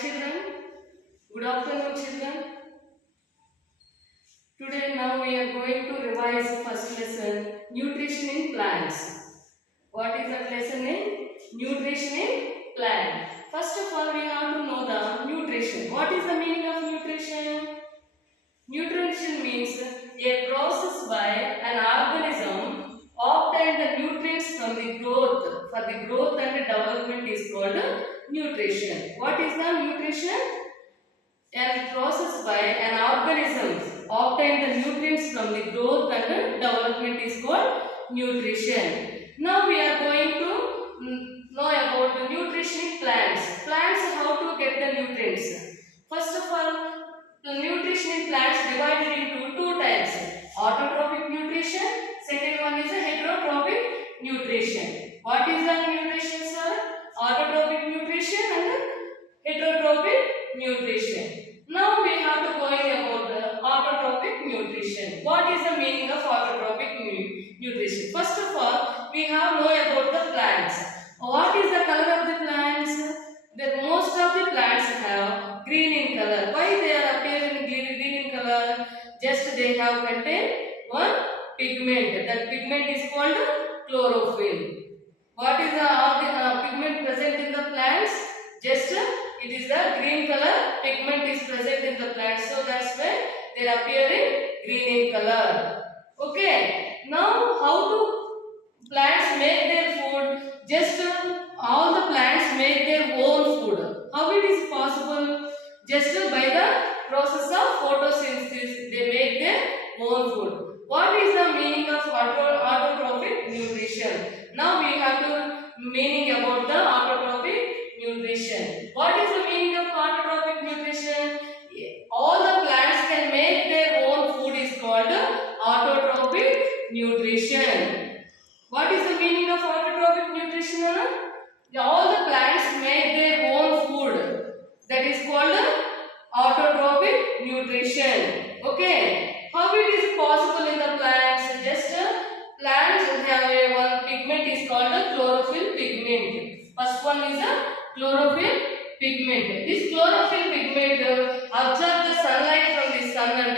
children. Good afternoon children. Today now we are going to revise first lesson, nutrition in plants. What is that lesson in? Nutrition in plant. First of all we have to know the nutrition. What is the meaning of nutrition? Nutrition means a process by an organism obtain the nutrients from the growth. For the growth and development is called nutrition. What is the nutrition? A process by an organism obtain the nutrients from the growth and development is called nutrition. Now we are going to know about the nutrition in plants. Plants, how to get the nutrients. First of all, the nutrition in plants divided into two types. Autotrophic nutrition. Second one is a heterotrophic nutrition. What is the nutrition, sir? Autotrophic nutrition and heterotrophic nutrition. Now we have to go about the autotrophic nutrition. What is the meaning of autotrophic nutrition? First of all, we have know about the plants. What is the color of the plants? Most of the plants have green in color. Why they are appearing green in color? Just they have contained one pigment. That pigment is called chlorophyll. What is the pigment present in the plants? Just it is the green color pigment is present in the plant. So that's why they are appearing green in color. Okay. Now how do plants make their food? Just all the plants make their own food. How it is possible? Just by the process of photosynthesis, they make their own food. What is the meaning of autotrophic nutrition? Now we have to meaning about the autotrophic nutrition. What is the meaning of autotrophic nutrition? All the plants can make their own food is called autotrophic nutrition. What is the meaning of autotrophic nutrition? All the plants make their own food. That is called autotrophic nutrition. Okay. How it is possible in the plants? Just plants have one pigment is called a chlorophyll pigment. First one is a chlorophyll pigment. This chlorophyll pigment absorbs the sunlight from the sun and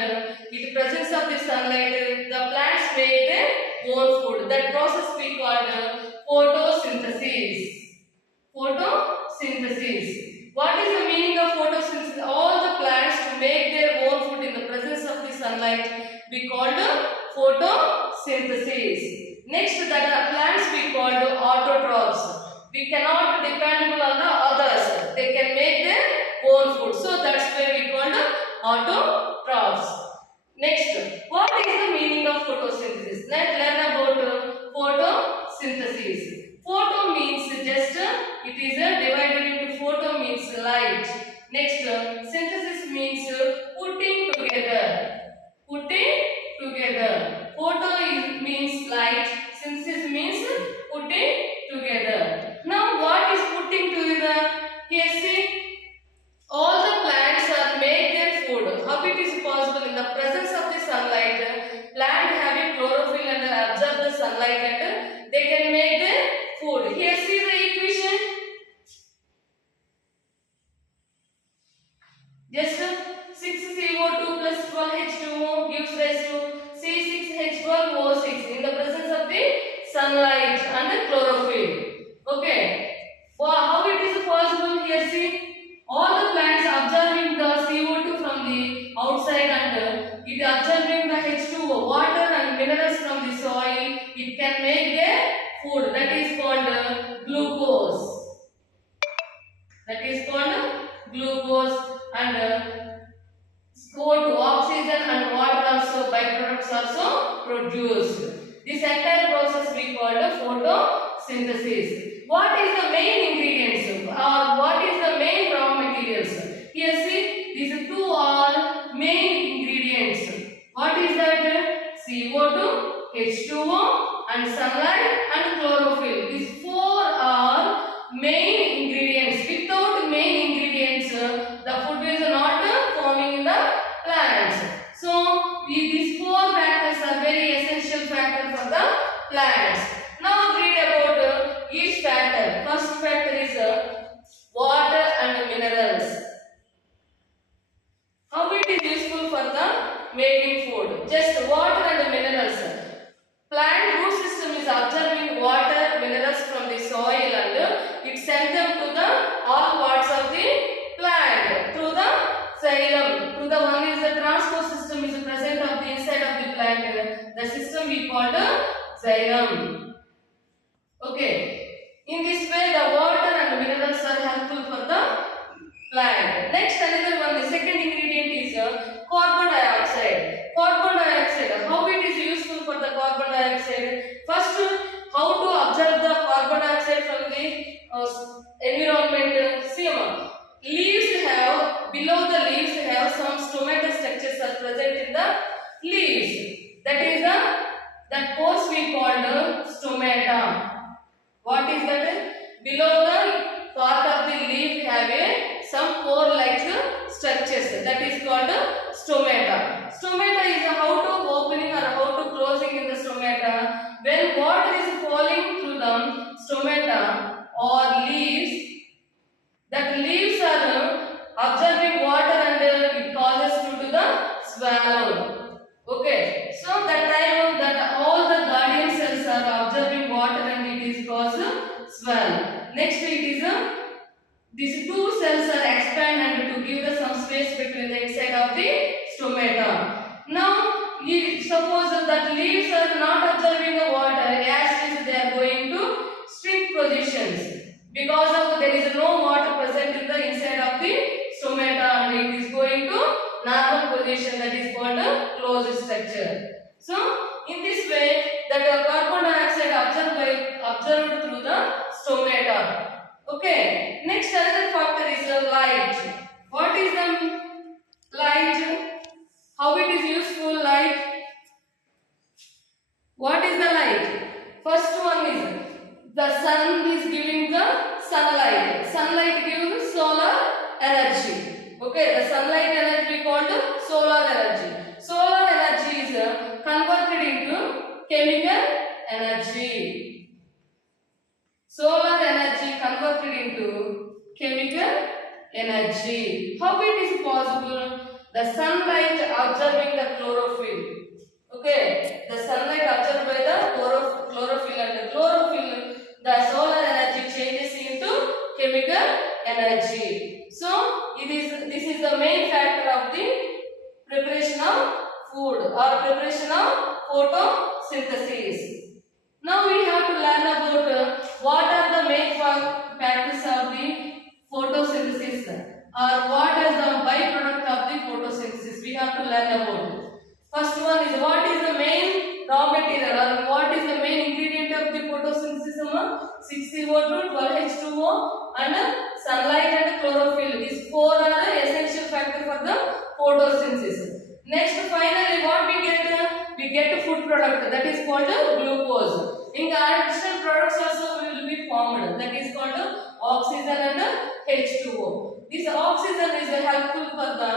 in the presence of the sunlight, the plants make their own food. That process we call photosynthesis. Photosynthesis. What is the meaning of photosynthesis? All the plants to make their own food in the presence of the sunlight we called photosynthesis. Next, that plants we called autotrophs. We cannot depend on the others. They can make their own food. So that's why we called autotrophs. Next, what is the meaning of photosynthesis? Let's learn about photosynthesis. Photo means just it is divided into photo means light. Next, synthesis means putting together. Putting together. Photo means light. Synthesis means putting together. Now what is putting together? Here see, all the plants are make their food. How it is possible? In the presence of the sunlight, plant having chlorophyll and absorb the sunlight and they can make their food. Here see the equation. Just 6CO2 plus 12H2O gives rise to C6H12O6 in the presence of the sunlight and chlorophyll. Okay. Wow, how it is possible? Here see, all the plants absorbing the CO2 from the outside and it absorbing the H2O, water and minerals from the soil. It can make their food. That is called glucose. That is called glucose and CO2, oxygen and water also byproducts also produced. This entire process we call photosynthesis. What is the main ingredients or what is the main raw materials? Here see, these two are main ingredients. What is that? CO2, H2O and sunlight and chlorophyll. These four are main ingredients. Without main ingredients, the food is not forming in the plants. So these four factors are very essential factor for the plants. Now read about each factor. First factor is system we call the xylem. Okay. In this way, the water and minerals are helpful for the plant. Next, another one, the second ingredient is carbon dioxide. Carbon dioxide, how it is useful for the carbon dioxide? First, how to observe the carbon dioxide from the environment? See, leaves have, below the leaves have some stomata structures are present in the leaves. That is that pores we call the stomata. What is that? Below the part of the leaf have some pore-like structures. That is called stomata. Stomata is how to opening or how to closing in the stomata. When water is falling through the stomata or leaves, that leaves are absorbing water and it causes due to the swallow. Okay, so that time that all the guardian cells are absorbing water and it is caused swallow. Next it is these two cells are expand and to give the some space between the inside of the stomata. Now suppose that leaves are not absorbing the water, as they are going to strict positions because of there is no water present in the inside of the stomata and it is going to normal position, that is called a closed structure. So in this way that carbon dioxide observed through the stomata. Okay. Next another factor is light. What is the light? How it is useful light? What is the light? First one is the sun is giving the sunlight. Sunlight gives solar energy. Okay, the sunlight energy called solar energy. Solar energy is converted into chemical energy. Solar energy converted into chemical energy. How it is possible? The sunlight absorbing the chlorophyll. Okay, the sunlight absorbed by the chlorophyll and the chlorophyll, the solar energy changes into chemical energy. So this is the main factor of the preparation of food or preparation of photosynthesis. Now we have to learn about what are the main factors of the photosynthesis or what is the byproduct of the photosynthesis. We have to learn about. First one is what is the main raw material or what is the main ingredient of the photosynthesis? 6CO2, 12H2O and sunlight and chlorophyll. These four are the essential factors for the photosynthesis. Next, finally, what we get? We get a food product that is called glucose. In the additional products also will be formed, that is called oxygen and H2O. This oxygen is helpful for the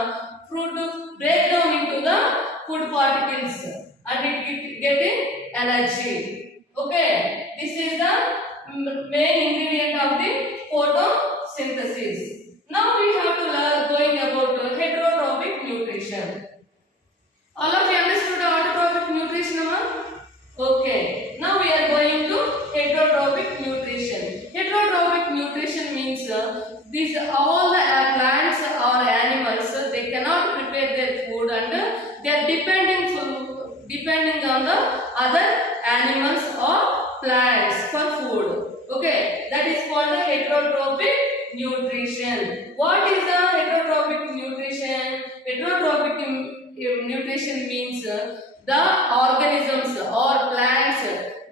fruit to break down into the food particles and it getting energy. Okay, this is the main ingredient of the photosynthesis. Now we have to learn going about heterotrophic nutrition. All of you understood autotrophic nutrition? Okay. Now we are going to heterotrophic nutrition. Heterotrophic nutrition means these all the plants or animals they cannot prepare their food and they are depending on the other animals or plants for food. Okay, that is called the heterotrophic nutrition. What is the heterotrophic nutrition? Heterotrophic nutrition means the organisms or plants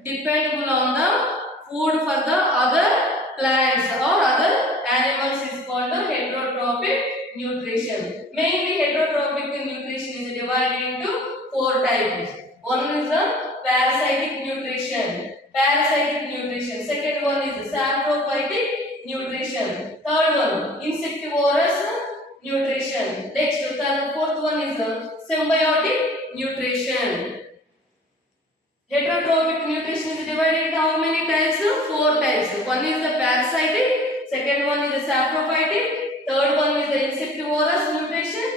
dependable on the food for the other plants or other animals is called the heterotrophic nutrition. Mainly heterotrophic nutrition is divided into four types. One is the parasitic nutrition. Second one is saprophytic nutrition. Third one insectivorous nutrition. Fourth one is symbiotic nutrition. Heterotrophic nutrition is divided into how many types? Four types. One is the parasitic, second one is the saprophytic, third one is the insectivorous nutrition,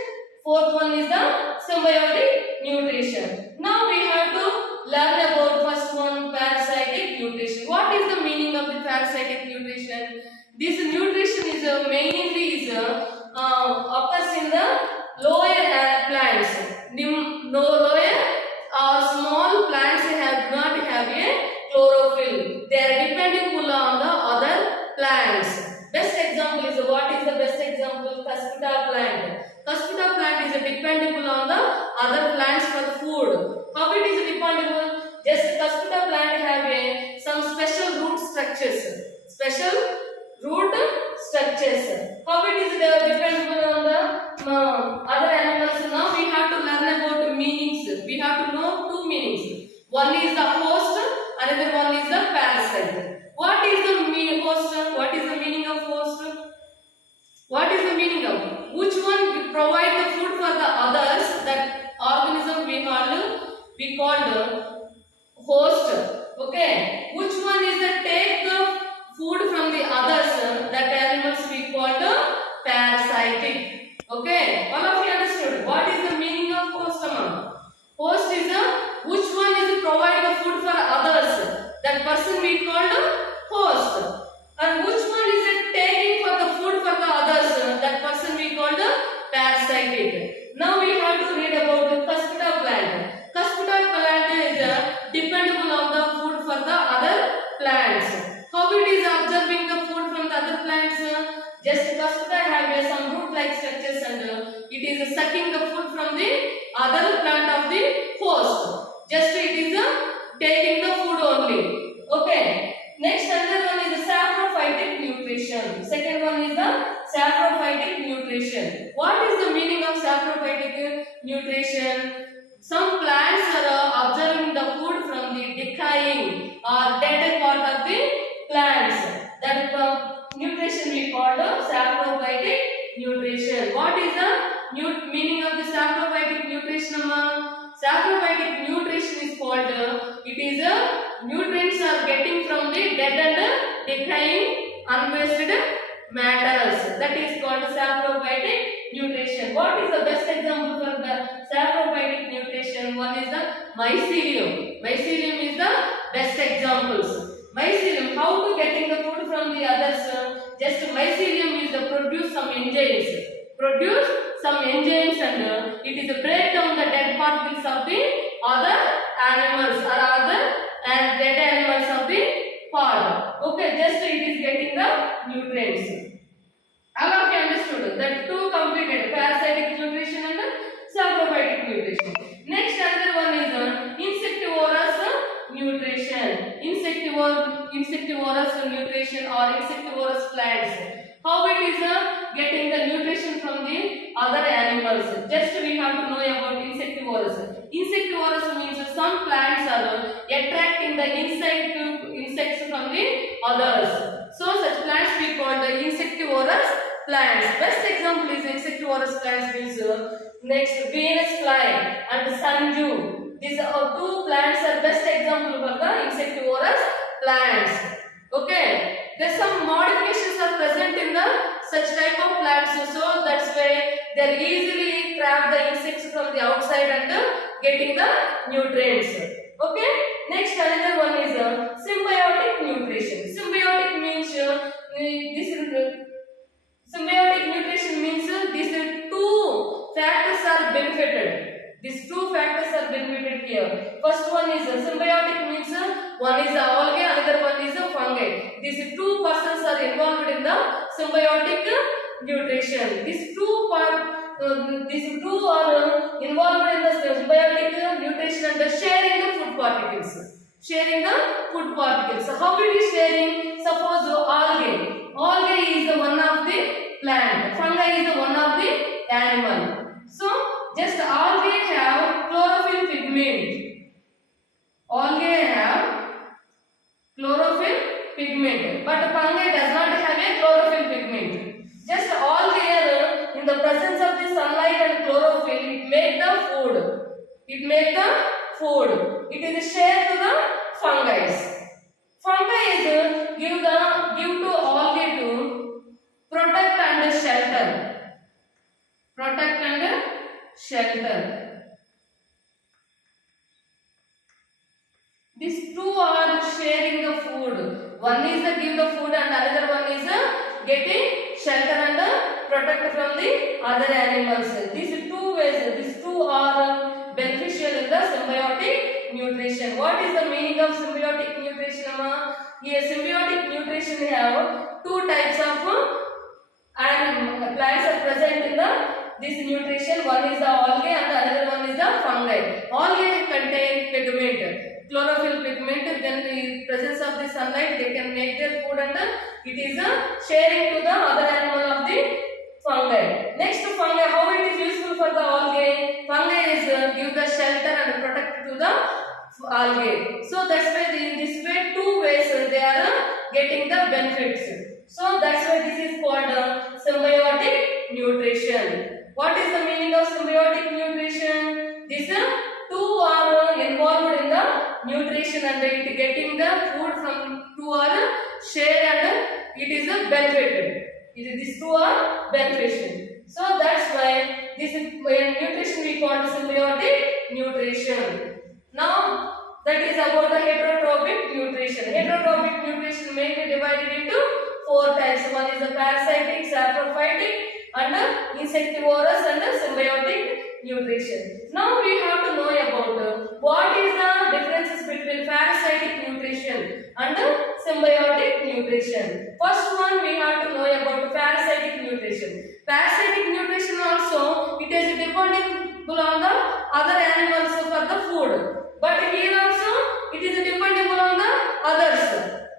fourth one is the symbiotic nutrition. Now we have to learn about first one, parasitic nutrition. What is the meaning of the parasitic nutrition? This nutrition is mainly occurs in the lower plants, lower or small plants meaning of which one provide the food for the others, that organism we called host. Okay, which one is the take the food from the others, that animals we called parasitic. Okay, all of you understood what is the meaning of host among? Host is a which one is provide the food for others, that person we called host. And which one is taking for the food for the others, that person we called parasitic. Now we have to read about the Cuspida plant. Cuspida plant is dependable on the food for the other plants. How it is observing the food from the other plants? Just Cuspida have some root-like structures and it is sucking the food from the other plant of the host. Just it is taking the food only. Okay. Next, another one is the saprophytic nutrition. Second one is the saprophytic nutrition. What is the meaning of saprophytic nutrition? Some plants are observing the food from the decaying or dead part of the plants. That nutrition we call the saprophytic nutrition. What is the meaning of the saprophytic nutrition? Saprophytic nutrition is called, it is nutrients are getting from the dead and decaying unwasted matters. That is called saprophytic nutrition. What is the best example for the saprophytic nutrition? One is the mycelium. Mycelium is the best examples. Mycelium, how to getting the food from the others? Just mycelium is the produce some enzymes. Produce some enzymes and it is a break down the dead particles of the other animals or other and dead animals of the part. Okay, just it is getting the nutrients. All of you understood that two completed, parasitic nutrition and saprophytic nutrition. Next, another one is insectivorous nutrition. Insectivorous nutrition or insectivorous plants. How it is getting the nutrition from the other animals? Just we have to know about insectivorous. Insectivorous means some plants are attracting the insects from the others. So such plants we call the insectivorous plants. Best example is insectivorous plants means next Venus fly and sundew. These are two plants are best example for the insectivorous plants. Okay. There's some modifications are present in the such type of plants, so that's why they easily trap the insects from the outside and getting the nutrients. Okay. Next, another one is symbiotic nutrition. Symbiotic means symbiotic nutrition means these two factors are benefited. These two factors are benefited here. First one is symbiotic means one is algae, another one is fungi. These two persons are involved in the symbiotic nutrition. These two are involved in the symbiotic nutrition and sharing the food particles. Sharing the food particles. So how it is sharing? Suppose algae. Algae is the one of the plant. Fungi is the one of the animal. So just algae have chlorophyll pigment. Algae have chlorophyll pigment, but fungi does not have a chlorophyll pigment. Just algae in the presence of the sunlight and chlorophyll, it make the food. It make the food. It is shared to the fungi. Fungi is give to algae to protect and shelter. Protect and shelter. These two are sharing the food. One is give the food and another one is getting shelter and protect from the other animals. These two ways, these two are beneficial in the symbiotic nutrition. What is the meaning of symbiotic nutrition? Here symbiotic nutrition have two types of plants are present in this nutrition. One is the algae and the other one is the fungi. Algae contain pigment. Chlorophyll pigment, then the presence of the sunlight, they can make their food and it is sharing to the other animal of the fungi. Next fungi, how it is useful for the algae? Fungi is give the shelter and protect to the algae. So that's why in this way, two ways they are getting the benefits. So that's why this is called symbiotic nutrition. What is the meaning of symbiotic nutrition? These two are involved in the nutrition and it getting the food from two are share and it is a benefited. These two are beneficial. So that's why this is nutrition we call symbiotic nutrition. Now that is about the heterotrophic nutrition. Heterotrophic nutrition mainly divided into four types. One is the parasitic, saprophytic, and insectivorous and symbiotic nutrition. Now we have to know about what is the differences between parasitic nutrition and symbiotic nutrition. First one we have to know about parasitic nutrition. Parasitic nutrition also it is dependable on the other animals for the food. But here also it is dependable on the others.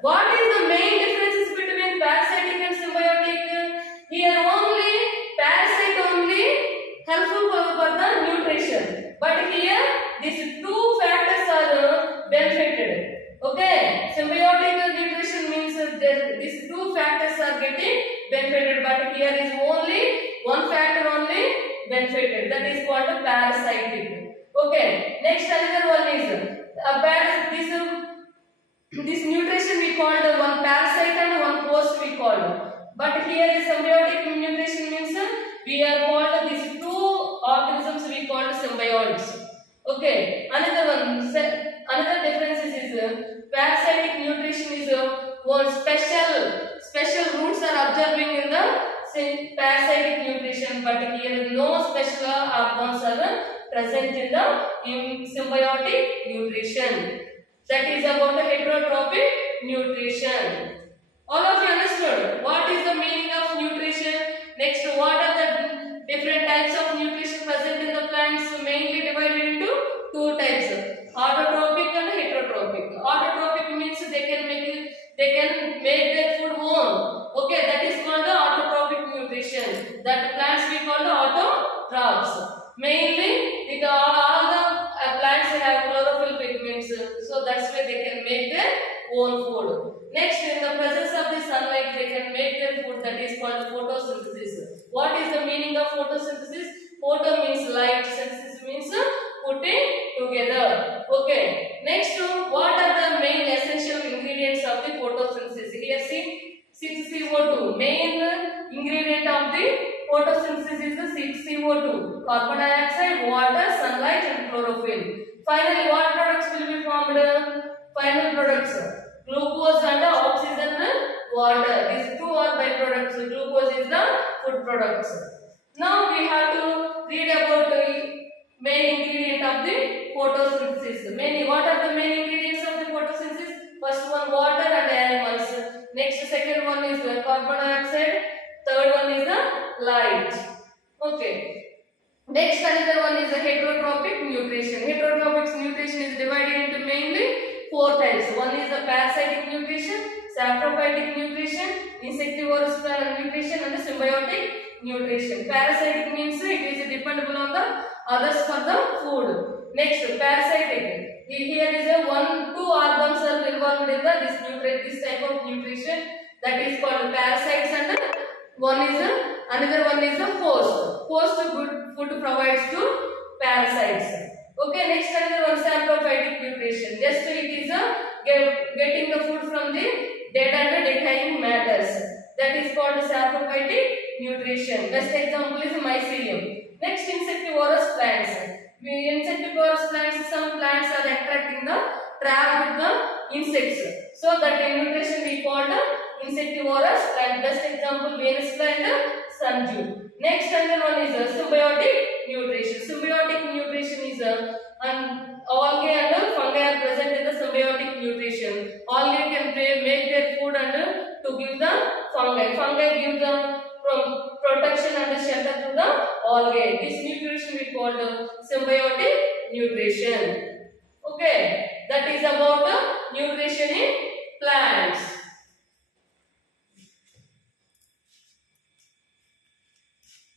What is the main differences between parasitic and symbiotic? Here only parasite only helpful for the nutrition. But here these two factors are benefited. Okay, symbiotic nutrition means that these two factors are getting benefited. But here is only one factor only benefited. That is called a parasitic. Okay, next another one is this nutrition we called one parasite and one host we called. But here is symbiotic nutrition means we are called these two organisms we called symbiotes. Okay, another difference is parasitic nutrition is one special roots are observing in the parasitic nutrition, but here no special hormones are present in the symbiotic nutrition. That is about the heterotrophic nutrition. All of you understood what is the meaning of nutrition? Next, what are the different types of nutrition present in the plants? Mainly divided into two types: autotrophic and heterotrophic. Autotrophic means they can make their food own. Okay, that is called the autotrophic nutrition. That plants we call the autotrophs. Mainly because all the plants have chlorophyll pigments, so that's why they can make their own food. Next, in the presence of the sunlight, they can make their food. That is called photosynthesis. What is the meaning of photosynthesis? Photo means light, synthesis means putting together. Okay. Next, what are the main essential ingredients of the photosynthesis? Here see 6CO2. Main ingredient of the photosynthesis is the 6CO2. Carbon dioxide, water, sunlight and chlorophyll. Finally, what products will be formed? Final products: glucose and oxygen and water. These two are byproducts. Glucose is the food products. Now we have to read about the main ingredient of the photosynthesis. What are the main ingredients of the photosynthesis? First one, water and animals. Next, second one is carbon dioxide. Third one is the light. Okay. Next, another one is the heterotrophic nutrition. Heterotrophic nutrition is divided into mainly four types. One is the parasitic nutrition, saprophytic nutrition, insectivorous nutrition and the symbiotic nutrition. Parasitic means it is dependable on the others for the food. Next, parasitic. Here is two organisms are involved in this type of nutrition. That is called parasites and another one is the host. Host good food provides to parasites. Okay, next another one, saprophytic nutrition. Just it is getting the food from the dead and decaying matters. That is called saprophytic nutrition. Best example is mycelium. Next, insectivorous plants. Insectivorous plants, some plants are attracting the trap with the insects. So that in nutrition we call the insectivorous plant. Best example, Venus plant, sundew. Next another one is symbiotic nutrition. Symbiotic nutrition is algae and fungi are present in the symbiotic nutrition. Algae can make their food and to give the fungi. Fungi give the protection and shelter to the algae. This nutrition we call the symbiotic nutrition. Okay, that is about the nutrition in plants.